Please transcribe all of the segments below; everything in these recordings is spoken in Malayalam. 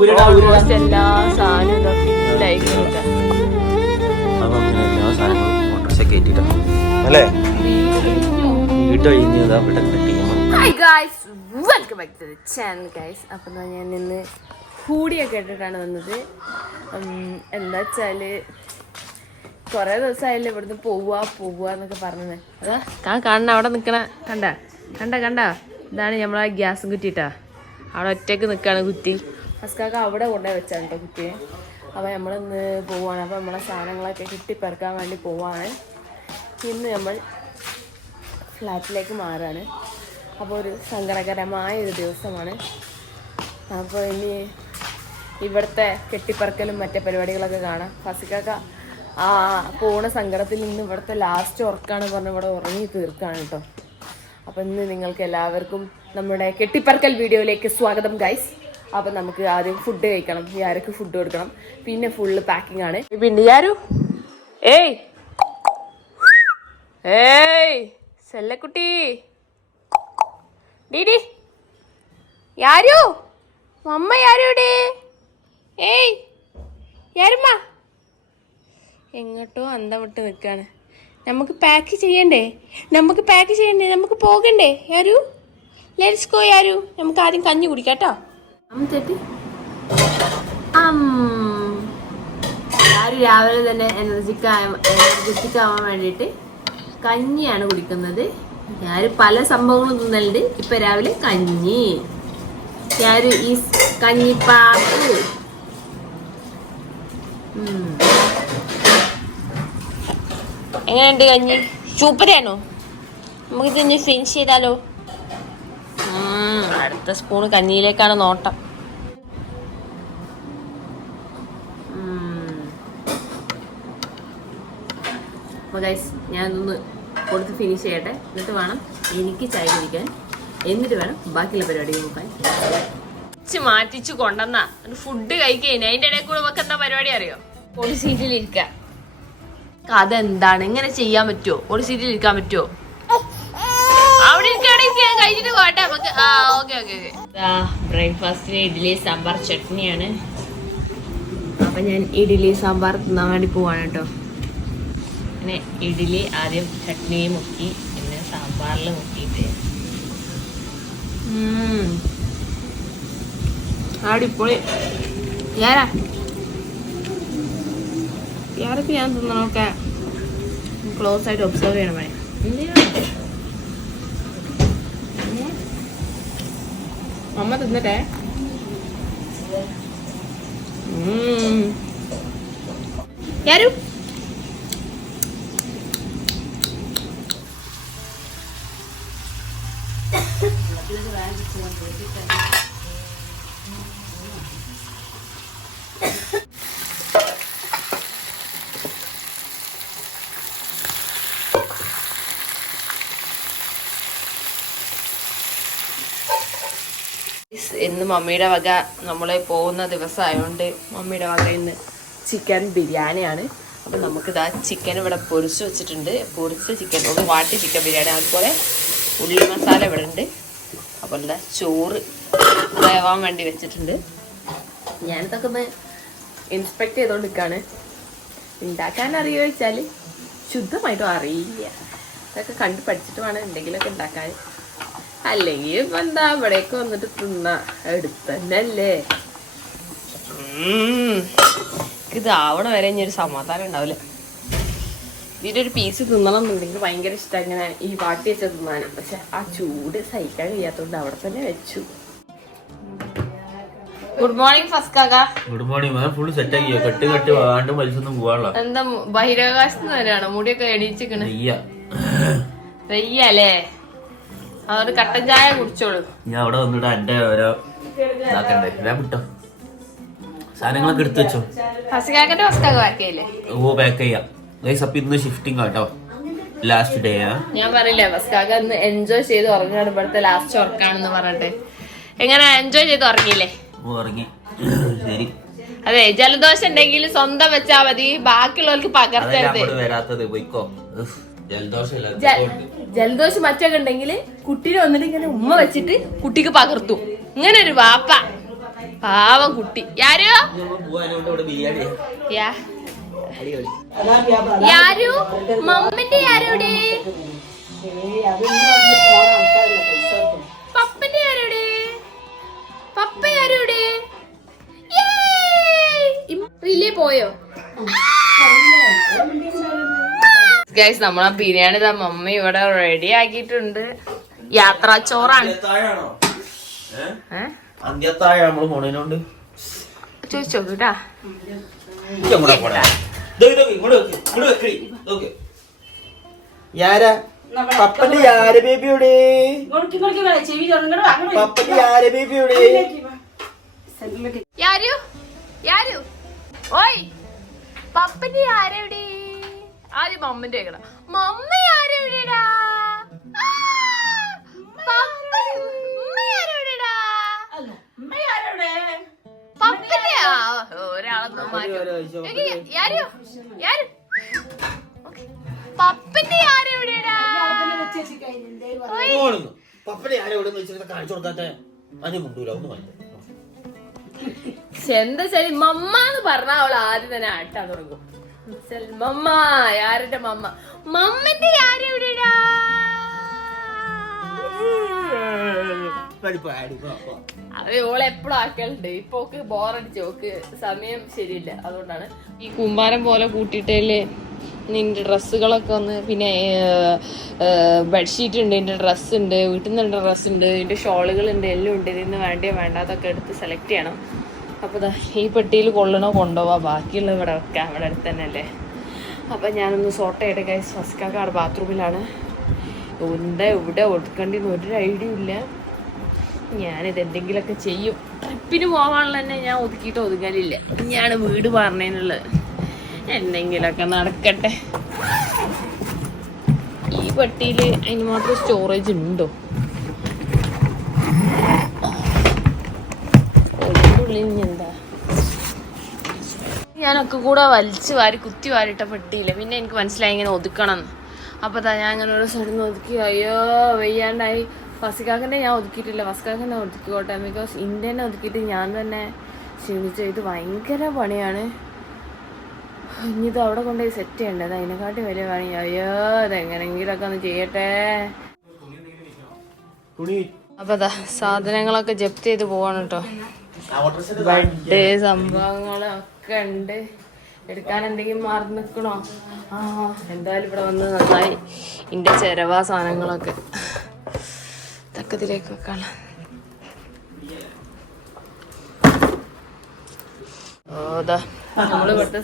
ഓൾമോസ്റ്റ് എല്ലാ സാധനവും എല്ലാ സാധനങ്ങളും ഓട്ടോറിക്ഷ അല്ലേ? വീട്ട് കഴിഞ്ഞതാ ഇവിടെ team. Hi guys welcome back to the channel guys അപ്പം ഞാൻ ഇന്ന് ഹൂഡിയൊക്കെ ഇട്ടിട്ടാണ് വന്നത്. എന്താ വെച്ചാൽ കുറേ ദിവസമായില്ലേ ഇവിടുന്ന് പോവുക പോവുക എന്നൊക്കെ പറഞ്ഞത്. അതാ കാ കാണണ അവിടെ നിൽക്കണ കണ്ട? കണ്ട കണ്ട? ഇതാണ് നമ്മളാ ഗ്യാസും കുറ്റിട്ടാ. അവിടെ ഒറ്റയ്ക്ക് നിൽക്കുകയാണ് കുറ്റി. ഫസ്കാക്ക അവിടെ കൊണ്ടുപോയി വെച്ചാണ് കേട്ടോ കുട്ടിയെ. അപ്പോൾ നമ്മളിന്ന് പോവാണ്. അപ്പോൾ നമ്മളെ സാധനങ്ങളൊക്കെ കിട്ടിപ്പെറുക്കാൻ വേണ്ടി പോവാണ്. ഇന്ന് നമ്മൾ ഫ്ലാറ്റിലേക്ക് മാറുകയാണ് അപ്പോൾ ഒരു സങ്കടകരമായ ഒരു ദിവസമാണ്. അപ്പോൾ ഇനി ഇവിടുത്തെ കെട്ടിപ്പറക്കലും മറ്റേ പരിപാടികളൊക്കെ കാണാം. ഫസിക്കാക്ക ആ പോണ സങ്കടത്തിൽ നിന്ന് ഇവിടുത്തെ ലാസ്റ്റ് ഉറക്കാണ് പറഞ്ഞ് ഇവിടെ ഉറങ്ങി തീർക്കാണ് കേട്ടോ അപ്പം ഇന്ന് നിങ്ങൾക്ക് എല്ലാവർക്കും നമ്മുടെ കെട്ടിപ്പറക്കൽ വീഡിയോയിലേക്ക് സ്വാഗതം ഗൈസ് അപ്പം നമുക്ക് ആദ്യം ഫുഡ് കഴിക്കണം. യാരക്ക് ഫുഡ് കൊടുക്കണം. പിന്നെ ഫുള്ള് പാക്കിംഗ് ആണ്. പിന്നെ യാരു ഏയ്. ഏയ്. സെല്ലക്കുട്ടി. ഡിഡി യാരു? മമ്മ യാരുടെ ഏയ്. യാരുമ്മ? എങ്ങോട്ടോ അന്തം വിട്ട് നിൽക്കാണ് നമുക്ക് പാക്ക് ചെയ്യണ്ടേ? നമുക്ക് പാക്ക് ചെയ്യണ്ടേ? നമുക്ക് പോകണ്ടേ? യാരു? ലെറ്റ്സ് ഗോ യാരു. നമുക്ക് ആദ്യം കഞ്ഞി കുടിക്കാം കേട്ടോ. ചേട്ടി യാരു രാവിലെ തന്നെ എനർജിക്ക് എനർജറ്റിക് ആവാൻ വേണ്ടിയിട്ട് കഞ്ഞിയാണ് കുടിക്കുന്നത്. ഞാൻ പല സംഭവങ്ങളും തിന്നലുണ്ട്. ഇപ്പൊ രാവിലെ കഞ്ഞി. ഞാൻ ഈ കഞ്ഞിപ്പാക്ക്. എങ്ങനെയുണ്ട് കഞ്ഞി? സൂപ്പറാണോ? നമുക്ക് ഇതിന് ഫിനിഷ് ചെയ്താലോ? അടുത്ത സ്പൂൺ കഞ്ഞിയിലേക്കാണ് നോട്ടം. അപ്പോൾ ഗൈസ് ഞാനൊന്ന് കൊടുത്ത് ഫിനിഷ് ചെയ്യട്ടെ. എന്നിട്ട് വേണം എനിക്ക് ചായ കുടിക്കാൻ. എന്നിട്ട് വേണം ബാക്കിയുള്ള പരിപാടി നോക്കാൻ. മാറ്റിച്ച് കൊണ്ടുവന്ന. ഫുഡ് കഴിക്കാൻ അതിന്റെ ഇടയിൽ കൂടെ നമുക്ക് എന്താ പരിപാടി അറിയോ? ഒരു സീറ്റിൽ ഇരിക്ക. കഥ എന്താണ് ഇങ്ങനെ ചെയ്യാൻ പറ്റുമോ ഒരു സീറ്റിൽ ഇരിക്കാൻ പറ്റുമോ അവിടെ ഇരിക്കുകയാണെങ്കിൽ കഴിച്ചിട്ട് പോട്ടെ. നമുക്ക് ആ ഓക്കെ ഓക്കെ ഓക്കെ ബ്രേക്ക്ഫാസ്റ്റിന് ഇഡ്ഡലി സാമ്പാർ ചട്നിയാണ്. അപ്പൊ ഞാൻ ഇഡ്ഡലി സാമ്പാർ തിന്നാൻ വേണ്ടി പോവാണ് കേട്ടോ. അങ്ങനെ ഇഡ്ഡലി ആദ്യം ചട്നിയിൽ മുക്കി പിന്നെ സാമ്പാറിൽ മുക്കിയിട്ട്. അടിപൊളി. ഞാനാ ഞാനൊക്കെ ഞാൻ തിന്നണമൊക്കെ ക്ലോസ് ആയിട്ട് ഒബ്സർവ് ചെയ്യണം വേണേ അമ്മ തിന്നട്ടെ. യാരു? ഇന്ന് മമ്മിയുടെ വക നമ്മൾ പോകുന്ന ദിവസമായതുകൊണ്ട് മമ്മിയുടെ വക ഇന്ന് ചിക്കൻ ബിരിയാണിയാണ്. അപ്പം നമുക്കിതാ ചിക്കൻ ഇവിടെ പൊരിച്ച് വെച്ചിട്ടുണ്ട്. പൊരിച്ച ചിക്കൻ ഒന്ന് വാട്ടി ചിക്കൻ ബിരിയാണി അതുപോലെ ഉള്ളി മസാല ഇവിടെ ഉണ്ട്. അപ്പോൾ ചോറ് വേവാൻ വേണ്ടി വെച്ചിട്ടുണ്ട്. ഞാനിതൊക്കെ ഒന്ന് ഇൻസ്പെക്ട് ചെയ്തുകൊണ്ട് നിൽക്കുകയാണ് ഉണ്ടാക്കാൻ അറിയുമോ വെച്ചാൽ ശുദ്ധമായിട്ടും അറിയില്ല. ഇതൊക്കെ കണ്ട് പഠിച്ചിട്ട് വേണം എന്തെങ്കിലുമൊക്കെ ഉണ്ടാക്കാൻ. അല്ലെങ്കിൽ ഇപ്പൊ എന്താ ഇവിടേക്ക് വന്നിട്ട് തിന്ന? എടുത്തന്നല്ലേ ഇത് ആവണ വരെ ഇനി ഒരു സമാധാനം ഉണ്ടാവില്ല. ഇതിന്റെ ഒരു പീസ് തിന്നണം എന്നുണ്ടെങ്കിൽ ഭയങ്കര ഇഷ്ടം ഇങ്ങനെ ഈ പാട്ടി വെച്ച തിന്നാനും പക്ഷെ ആ ചൂട് സഹിക്കാൻ കഴിയാത്തോണ്ട് അവിടെ തന്നെ വെച്ചു. ഗുഡ് മോർണിംഗ് ഫസ്കാക. ഗുഡ് മോർണിംഗ് ഫുൾ സെറ്റ് ആക്കിയോ? കെട്ട് കെട്ട് വാണ്ടും വലിച്ചൊന്നും പോവാനുള്ള. എന്താ ബഹിരാകാശത്ത് വരാണോ? മുടിയൊക്കെ എണീച്ചിക്കണ വെയ്യല്ലേ അതൊരു കട്ടൻ ചായ കുടിച്ചോളൂ. ഞാൻ അവിടെ വന്നിട്ട് എന്റെ ഓരോ ഇതാക്കണ്ടേ? വിട്ടോ. സാധനങ്ങളൊക്കെ എടുത്തു വെച്ചോ? ഫസ്കാക്കന്റെ ഫസ്കാക ഓ പാക്ക് ചെയ്യാം. ഗൈസ് അപ്പൊ ഇന്ന് ഷിഫ്റ്റിംഗ് ആട്ടോ ലാസ്റ്റ് ഡേ ആ. ഞാൻ പറയില്ലേ ഫസ്കാക ഇന്ന് എൻജോയ് ചെയ്ത് ഉറങ്ങാണ്. ഇവിടുത്തെ ലാസ്റ്റ് ഉറക്കാണെന്ന് പറഞ്ഞിട്ട്. എങ്ങനെ എൻജോയ് ചെയ്ത് ഉറങ്ങിയില്ലേ? ഉറങ്ങി. ശരി. അതെ ജലദോഷം ഉണ്ടെങ്കിൽ സ്വന്തം വെച്ചാ മതി. ബാക്കിയുള്ളവർക്ക് പകർത്തരുത്. വരാത്തത്? പോയിക്കോ. ജലദോഷം മറ്റൊക്കെ ഉണ്ടെങ്കിൽ കുട്ടീനെ വന്നിട്ട് ഇങ്ങനെ ഉമ്മ വെച്ചിട്ട് കുട്ടിക്ക് പകർത്തു. ഇങ്ങനെ ഒരു വാപ്പ. പാവം കുട്ടി. ആരോ? യാ. യാരു? മമ്മിന്റെ യാരോടെ പപ്പന്റെ പപ്പ റിലേ പോയോ? ഗൈസ് നമ്മളെ ബിരിയാണി ഇതാ മമ്മ ഇവിടെ റെഡി ആക്കിയിട്ടുണ്ട്. യാത്രാ ചോറാണ്. അന്ത്യത്താഴാണോ ഏ? അന്ത്യത്താഴ നമ്മൾ പോണതിനോണ്ട് ചോദിച്ചോ കേട്ടാ യാര? പപ്പന്റെ യാര ബേബിയുടെ? പപ്പന്റെ യാര ബേബിയുടെ? യാരു യാരു. ഓയ് പപ്പന്റെ ആരെവിടെ ആദ്യം മമ്മന്റെ കേക്കണം മമ്മ ആരെവിടെടാ പപ്പന്റെ എവിടെ വെച്ചിട്ട് കാണിച്ചു കൊടുക്കാത്ത? അതിന് മുണ്ടൂല ഒന്ന് മതി എന്താ ശരി മമ്മ എന്ന് പറഞ്ഞാ അവൾ ആദ്യം തന്നെ ആട്ടാൻ തുടങ്ങും. മമ്മ ആരുടെ മമ്മ. മമ്മന്റെ ആരെവിടെടാ അത് ഓളെ എപ്പോഴും ആക്കലുണ്ട്. ഇപ്പൊ ബോറടിച്ച് ഓക്ക് സമയം ശരിയില്ല. അതുകൊണ്ടാണ് ഈ കുമ്പാരം പോലെ കൂട്ടിയിട്ടേൽ നിന്റെ ഡ്രസ്സുകളൊക്കെ ഒന്ന് പിന്നെ ബെഡ്ഷീറ്റ് ഉണ്ട് എന്റെ ഡ്രസ്സ് ഉണ്ട് വീട്ടിൽ നിന്നുള്ള ഡ്രസ്സ് ഉണ്ട് എന്റെ ഷോളുകൾ ഉണ്ട് എല്ലാം ഉണ്ട് ഇതിന് വേണ്ടിയോ വേണ്ടാതൊക്കെ എടുത്ത് സെലക്ട് ചെയ്യണം. അപ്പോൾ ഈ പെട്ടിയിൽ കൊള്ളണോ കൊണ്ടുപോവാ ബാക്കിയുള്ള ഇവിടെ വെക്കാം ഇവിടെ അടുത്ത് തന്നെ അല്ലേ അപ്പം ഞാനൊന്ന് സോർട്ട് ചെയ്യട്ടെ ഗൈസ് ഫസ്കാക്കാട് ബാത്റൂമിലാണ് എന്താ ഇവിടെ ഒടുക്കേണ്ടിന്ന് ഒരു ഐഡിയ ഇല്ല. ഞാനിത് എന്തെങ്കിലുമൊക്കെ ചെയ്യും. ട്രിപ്പിന് പോകാനുള്ള തന്നെ ഞാൻ ഒതുക്കിയിട്ട് ഒതുങ്ങലില്ല. ഇനിയാണ് വീട് പറഞ്ഞതിനുള്ളത് എന്തെങ്കിലുമൊക്കെ നടക്കട്ടെ. ഈ പട്ടിയിൽ അതിന് മാത്രം സ്റ്റോറേജ് ഉണ്ടോ? ഞാനൊക്കെ കൂടെ വലിച്ചു വാരി കുത്തി വാരിട്ട പെട്ടിയില്ല പിന്നെ എനിക്ക് മനസ്സിലായി ഇങ്ങനെ ഒതുക്കണം എന്ന്. അപ്പോൾ താ ഞാൻ ഇങ്ങനെ ഒരു സൈഡിൽ നിന്ന് ഒതുക്കി. അയ്യോ വെയ്യാണ്ടായി. ഫസിക്കാക്കന്റെ ഞാൻ ഒതുക്കിയിട്ടില്ല. ഫസിക്കാക്കനെ ഒതുക്കിക്കോട്ടെ. ബിക്കോസ് ഇന്ത്യനെ ഒതുക്കിയിട്ട് ഞാൻ തന്നെ ക്ഷീണിച്ചു ഇത് ഭയങ്കര പണിയാണ്. ഇനി ഇത് അവിടെ കൊണ്ടുപോയി സെറ്റ് ചെയ്യേണ്ടത് അതിനെക്കാട്ടി വലിയ പണി. അയ്യോ ഇതെങ്ങനെങ്കിലൊക്കെ ഒന്ന് ചെയ്യട്ടെ. അപ്പൊ അതാ സാധനങ്ങളൊക്കെ ജപ്തി ചെയ്ത് പോവാണ് കേട്ടോ ബെഡ് സംഭവങ്ങളൊക്കെ ഉണ്ട്. എടുക്കാൻ എന്തെങ്കിലും മാറി നിൽക്കണോ? ആ എന്തായാലും ഇവിടെ വന്ന് നന്നായി. എന്റെ ചിരവാ സാധനങ്ങളൊക്കെ. തക്കത്തിലേക്ക് വെക്കാണ് നമ്മൾ ഇവിടുത്തെ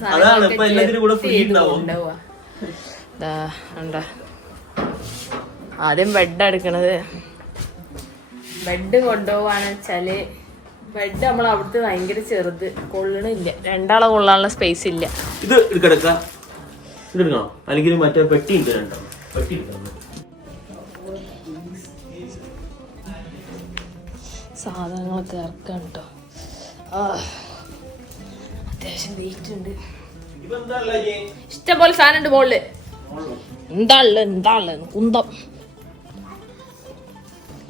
ആദ്യം ബെഡ് എടുക്കണത്. ബെഡ് കൊണ്ടുപോവാന്ന് വെച്ചാൽ ബെഡ് നമ്മൾ അവിടുത്തെ ഭയങ്കര ചെറുത്. കൊള്ളണില്ല. രണ്ടാളെ കൊള്ളാനുള്ള സ്പേസ് ഇല്ല. ഇത് എടുക്കടക്ക. ഇത് എടുക്കണോ? അല്ലെങ്കിൽ മറ്റേ പെട്ടി ഉണ്ട് രണ്ടോ? പെട്ടി സാധനങ്ങളൊക്കെ ഇറക്കാം കേട്ടോ. അത്യാവശ്യം വെയിറ്റ് ഉണ്ട്. ഇഷ്ടംപോലെ സാധനം ഉണ്ട് മുകളിൽ എന്താൾ എന്താൾ കുന്തം.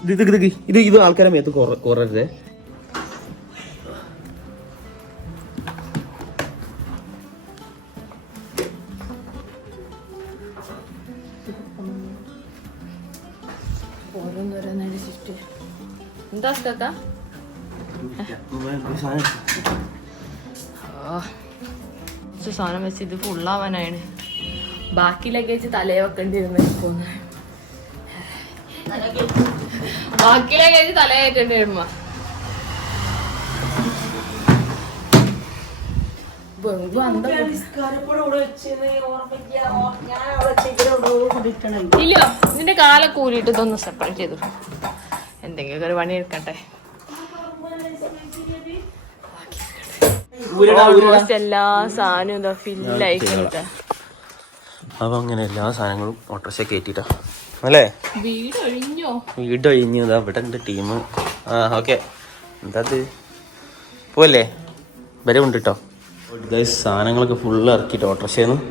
ഇത് ഇത് ഇത് ഇത് ഇത് ആൾക്കാരെ മേത്ത് കുറ- കുറരുതേ. എന്താ കുറച്ച് സാധനം വെച്ച് ഇത് ഫുള്ളാവാനാണ് ബാക്കി ലഗേജ് തലയെ വെക്കേണ്ടി വരുന്ന പോന്ന് ബാക്കി ലഗേജ് തലയേറ്റേണ്ടി വരുമ്പോ ഇല്ല നിന്റെ കാലൊക്കെ ഊരിയിട്ട് ഇതൊന്ന് സെപ്പറേറ്റ് ചെയ്തു? എന്തെങ്കിലും ഒരു പണി എടുക്കട്ടെ. ഓൾമോസ്റ്റ് എല്ലാ സാധനവും ഇതാ ഫില്ലായി കിട്ടാ അപ്പൊ അങ്ങനെ എല്ലാ സാധനങ്ങളും ഓട്ടോറിക്ഷ കയറ്റിട്ടാ അല്ലേ? വീട് ഒഴിഞ്ഞോ? വീട് ഇതാ ഇവിടെ ഉണ്ട് ടീം ആ ഓക്കെ എന്താ പോലെ പോവല്ലേ? വരെ ഉണ്ട് കേട്ടോ ഗൈസ് സാധനങ്ങളൊക്കെ ഫുള്ള് ഇറക്കിയിട്ട് ഓട്ടോറിക്ഷയിൽ നിന്ന്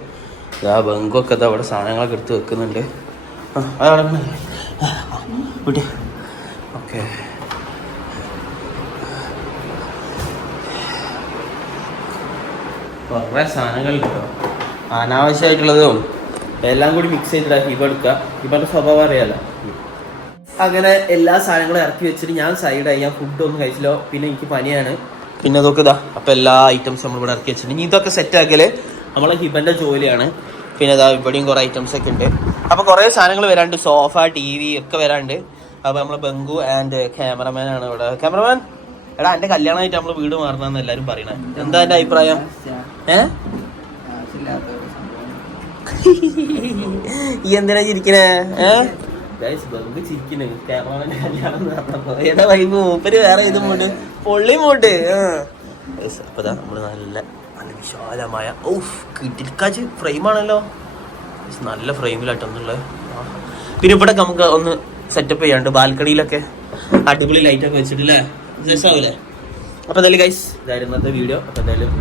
ഇതാ ബംഗൊക്കെ ഇതാ അവിടെ സാധനങ്ങളൊക്കെ എടുത്ത് വെക്കുന്നുണ്ട്. ആ അതവിടെ വിട്ടേ Okay. കുറേ സാധനങ്ങൾ കേട്ടോ. അനാവശ്യമായിട്ടുള്ളതും എല്ലാം കൂടി മിക്സ് ചെയ്തിട്ടാ ഹിബ എടുക്കുക ഹിബയുടെ സ്വഭാവം അറിയാലോ. അങ്ങനെ എല്ലാ സാധനങ്ങളും ഇറക്കി വെച്ചിട്ട് ഞാൻ സൈഡായി ഞാൻ ഫുഡൊന്നും കഴിച്ചില്ല. പിന്നെ എനിക്ക് പനിയാണ് പിന്നെ അതൊക്കെ ഇതാ അപ്പം എല്ലാ ഐറ്റംസ് നമ്മൾ ഇവിടെ ഇറക്കി വെച്ചിട്ടുണ്ട്. ഇനി ഇതൊക്കെ ആക്കൽ നമ്മളെ ഹിബന്റെ ജോലിയാണ്. പിന്നെ ഇതാ ഇവിടെയും കുറേ ഐറ്റംസ് ഒക്കെ ഉണ്ട്. അപ്പോൾ കുറേ സാധനങ്ങൾ വരാണ്ട് സോഫ ടി വി ഒക്കെ വരാണ്ട് അപ്പോൾ നമ്മൾ ബംഗു ആൻഡ് ക്യാമറമാൻ ആണ് ഇവിടെ. ക്യാമറമാൻ എടാ എന്റെ കല്യാണമായിട്ട് നമ്മൾ വീട് മാറണമെന്ന് എല്ലാവരും പറയണേ. എന്താ എന്റെ അഭിപ്രായം? ഏ? ഈ എന്തിനാ ചിരിക്കണേ? ഏ? ബംഗു ചിരിക്കണ്. ക്യാമറമാന്റെ കല്യാണം ഏതാ വൈബ് മൂപ്പര് വേറെ ഇത് മൂട് പൊള്ളി മൂട്ട് അപ്പൊ ദാ നമ്മൾ നല്ല നല്ല വിശാലമായ ഓഫ് കിട്ടിൽക്കാച്ച് ഫ്രെയിമാണല്ലോ നല്ല ഫ്രെയിമിലായിട്ടൊന്നുള്ളത് പിന്നെ ഇവിടെ നമുക്ക് ഒന്ന് സെറ്റപ്പ് ചെയ്യാണ്ട് ബാൽക്കണിയിലൊക്കെ അടിപൊളി ലൈറ്റ് ഒക്കെ വെച്ചിട്ടില്ലേ? രസമാവില്ലേ അപ്പൊ എന്തായാലും ഗൈസ് ഇതായിരുന്നു ഇന്നത്തെ വീഡിയോ അപ്പൊ എന്തായാലും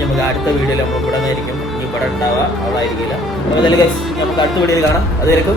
നമുക്ക് അടുത്ത വീഡിയോയിൽ നമ്മൾ ഇവിടെ നിന്നായിരിക്കും. ഇനി ഇവിടെ ഉണ്ടാവുക. അവളായിരിക്കില്ല അപ്പൊ എന്തായാലും ഗൈസ് നമുക്ക് അടുത്ത വീഡിയോയിൽ കാണാം. അതായിരിക്കും